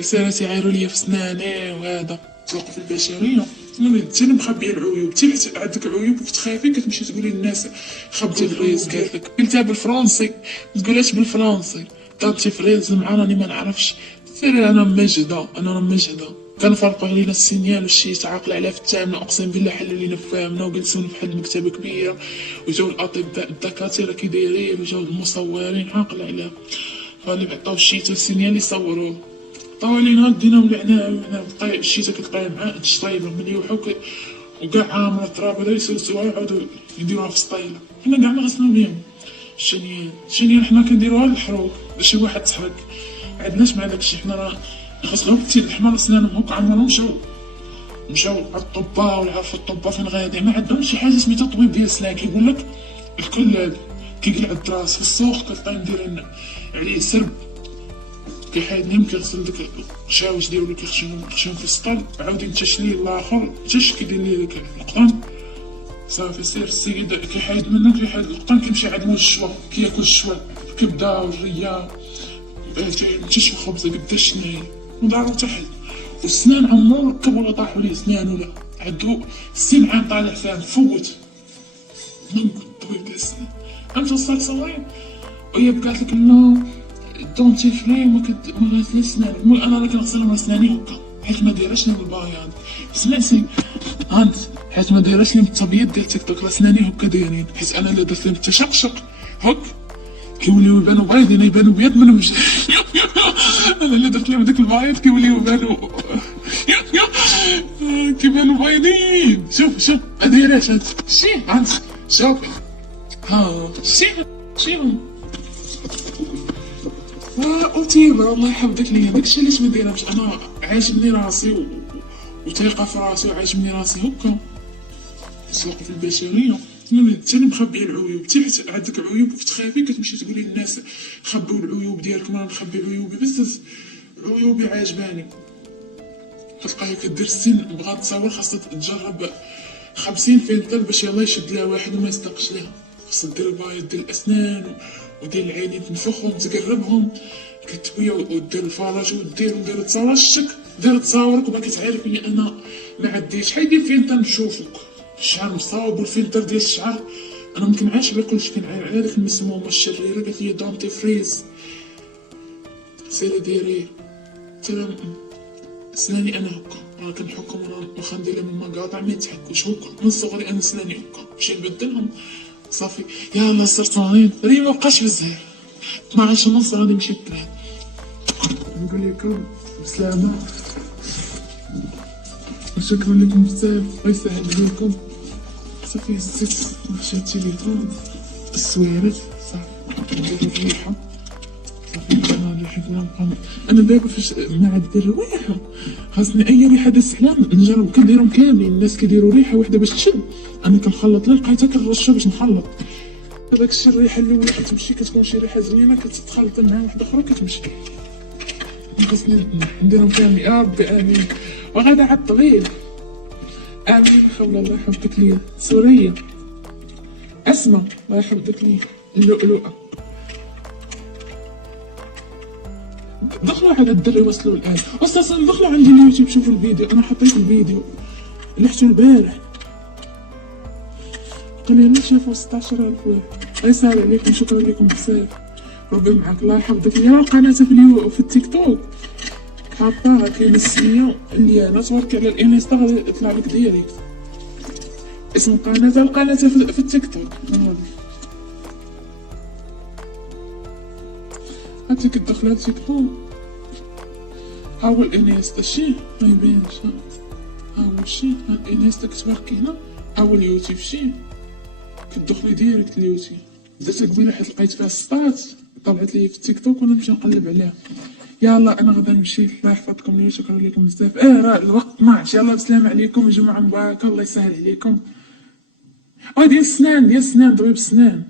سالتي عايروا ليا في سناني وهذا تسوق في البشريه. انت اللي مخبيه العيوب، انت اللي عندك عيوب وكتخافي كتمشي تقولي للناس خبتي الريز. قالت لك قلتها بالفرنسي ما تقولهاش بالفرنسي. طابتي فريز مع راني ما نعرفش. سيري انا مجده، انا مجده. كنفرقوا علينا السينيال والشي عاقل عليها في الثامنه. اقسم بالله حلوا لينا فهمنا وجلسونا في واحد المكتبه كبيره وجاو الاطباء الدكاتره كي دايرين وجاو المصورين عاقل عليها. فاللي عطاو الشيتا السينيال يصوروه عطاو علينا دينا ولعنا الشيتا كتلقاي مع الشطيبه مليوحه وكاع عامره تراب هذا يسوسوها يعاودوا يديروها في سطيله. حنا كاع ما غسلنا بهم الشنيان حنا كنديروها للحروق باش شي واحد تحرق. عندناش مع داكشي. حنا راه خاصهم التيل الحمار سنانهم هكا عمرهم مشاو على الطبا ولا عارف الطبا فين غادي. ما عندهمش شي حاجه سميتها طبيب ديال السنان. كيقول لك الكل كيقلع الدراس في السوق كتلقاي مديرين عليه سرب كيحيدهم كيغسل داك الشاوش ديالو كيخشيهم في السطل عاود ينتش ليه الاخر تش كيدير ليه داك القطن صافي. سير السيد كيحيد منه كيحيد القطن كيمشي عند مول الشوا كياكل الشوا الكبده والريه ينتش الخبزه قدا شناهي ودارو تحت. والسنان عمرو ركب ولا طاحوا ليه سنان ولا عندو 60 عام طالع فيها فوت من الطبيب ديال السنان. انت وصلت صوين وهي قالت لك لا دونتيفري ما غاسلش سناني. انا راه كنغسلهم مع سناني هكا حيت ما دايرهاش لهم البياض. سمعتي هانت حيت ما دايرهاش لهم التبييض ديال تيك توك. راه سناني هكا دايرين حيت انا اللي درت لهم التشقشق هك كيوليو يبانو بايضين يبانو بيض منهم. انا اللي درت لهم داك البياض كيوليو كيبانو بايضين. شوف ما دايرهاش هانت شي هانت شوف ها شي وتيبر الله يحفظك ليا داكشي علاش ما دايرهمش. انا عاجبني راسي وثقه في راسي وعاجبني راسي هكا نسوق في البشريه. انت اللي مخبيه العيوب، انت حيت عندك عيوب وكتخافي كتمشي تقولي للناس خبيو العيوب ديالكم. انا نخبي عيوبي بزاف، عيوبي عاجباني. كتلقاها كدير السن بغات تصور خاصها تجرب 50 فلتر باش يلا يشد لها واحد وما يصدقش لها. خاصها دير البايض ديال الاسنان وديال العينين تنفخهم تقربهم كتبيا ودير الفرج ودير تصاور شك دير تصاورك وما كتعرف بلي انا ما عنديش. حيدي الفلتر نشوفك الشعر مصاوب والفلتر ديال الشعر. انا مكنعاش على كلشي كنعاير على داك المسمومه الشريره. قالت لي دونتي فريز سيري ديري سناني انا هكا راه كنحكم واخا ندير لهم المقاطع ما يتحكوش هكا من صغري. انا سناني هكا مشي نبدلهم صافي. يلا صرت مريض ري مبقاش في الزهر 12 ونص غادي نمشي للبلاد. نقول لكم بسلامة وشكرا لكم بزاف الله يسهل عليكم. صافي هزيت مشى التليفون السويرات صافي ندير الريحة صافي. انا ريحة انا دابا فاش ما عاد ندير الريحة خاصني اي ريحة ديال السحلام نجرب. كنديرهم كاملين الناس كيديروا ريحة وحدة باش تشد. انا كنخلط لا لقيتها كنرشها باش نخلط. هذاك الشيء الريحه الاولى كتمشي كتكون شي ريحه زوينه كتتخلط مع واحده اخرى كتمشي. خاصني نديرهم كاملين يا ربي امين. وغدا عاد طويل امين. خوله الله يحفظك ليا سوريه اسمع الله يحفظك ليا اللؤلؤه. دخلوا على الدري وصلوا الان اصلا دخلوا عندي اليوتيوب شوفوا الفيديو. انا حطيت الفيديو لحتو البارح قليلا شافوا 16000 واحد. الله يسهل عليكم شكرا لكم بزاف ربي معاك الله يحفظك. ليا القناة في التيك توك حاطاها كاينه السميه اللي انا تبارك على الانستا غادي يطلع لك ديريكت اسم القناة في التيك توك. هاتي كتدخل على التيك توك اول انستا شي ما يبينش. اول شي ها الانستا كتباركي هنا اول يوتيوب شي كتدخلي ديريكت اليوتيوب. درتها قبيله حيت لقيت فيها ستات طلعت لي في التيك توك وانا نمشي نقلب عليها. يلا انا غدا نمشي الله يحفظكم ليا شكرا لكم بزاف. راه الوقت 12. يلا بسلامة عليكم وجمعة مباركة الله يسهل عليكم. ديال السنان طبيب السنان